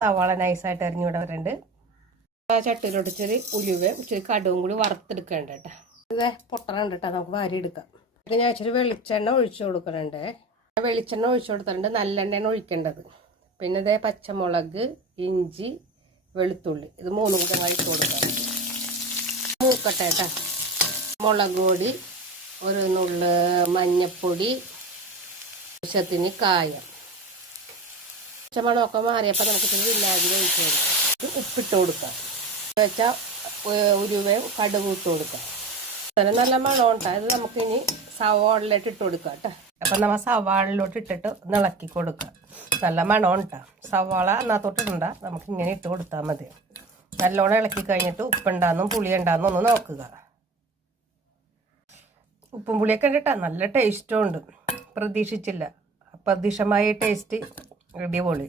സവാള നൈസായിട്ട് അരിഞ്ഞുവിടവരുണ്ട്. ചട്ടിയിലോട്ട് ഇച്ചിരി ഉലുവയും ഇച്ചിരി കടുവും കൂടി വറുത്തെടുക്കേണ്ട കേട്ടോ. ഇത് പൊട്ടണുണ്ട് കേട്ടോ, നമുക്ക് വാരി എടുക്കാം. പിന്നെ ഞാൻ ഇച്ചിരി വെളിച്ചെണ്ണ ഒഴിച്ചു കൊടുക്കണുണ്ട്. വെളിച്ചെണ്ണ ഒഴിച്ചു കൊടുത്തിട്ടുണ്ട്, നല്ലെണ്ണയാണ് ഒഴിക്കേണ്ടത്. പിന്നെ ഇതേ പച്ചമുളക്, ഇഞ്ചി, വെളുത്തുള്ളി, ഇത് മൂന്നും കൂടെ കഴിച്ചു കൊടുക്കാം. മൂക്കട്ടെ കേട്ടോ. മുളക് പൊടി, ഒരു നുള്ള് മഞ്ഞപ്പൊടി, ആവശ്യത്തിന് കായം. പച്ചമണമൊക്കെ മാറിയപ്പോൾ നമുക്ക് ഇച്ചിരി വിനാഗിരി ഒഴിച്ചു കൊടുക്കാം. ഉപ്പിട്ട് കൊടുക്കാം. വെച്ചാൽ ഉലുവയും കടുകും ഇട്ട് കൊടുക്കാം. അതിന് നല്ല മണം ഉണ്ടാകും. ഇത് നമുക്കിനി സവാളിലോട്ട് ഇട്ട് കൊടുക്കാം കേട്ടോ. അപ്പം നമ്മൾ സവാളിലോട്ട് ഇട്ടിട്ട് ഇളക്കി കൊടുക്കാം. നല്ല മണം ഉണ്ടാ. സവാള അതിനകത്തോട്ടിടണ്ട, നമുക്ക് ഇങ്ങനെ ഇട്ട് കൊടുത്താൽ മതി. നല്ലോണം ഇളക്കി കഴിഞ്ഞിട്ട് ഉപ്പുണ്ടാന്നും പുളി ഉണ്ടാന്നും ഒന്ന് നോക്കുക. ഉപ്പും പുളിയൊക്കെ ഉണ്ട് കേട്ടോ, നല്ല ടേസ്റ്റും ഉണ്ട്. പ്രതീക്ഷിച്ചില്ല, അപ്രതീക്ഷിതമായ ടേസ്റ്റ്, അടിപൊളി.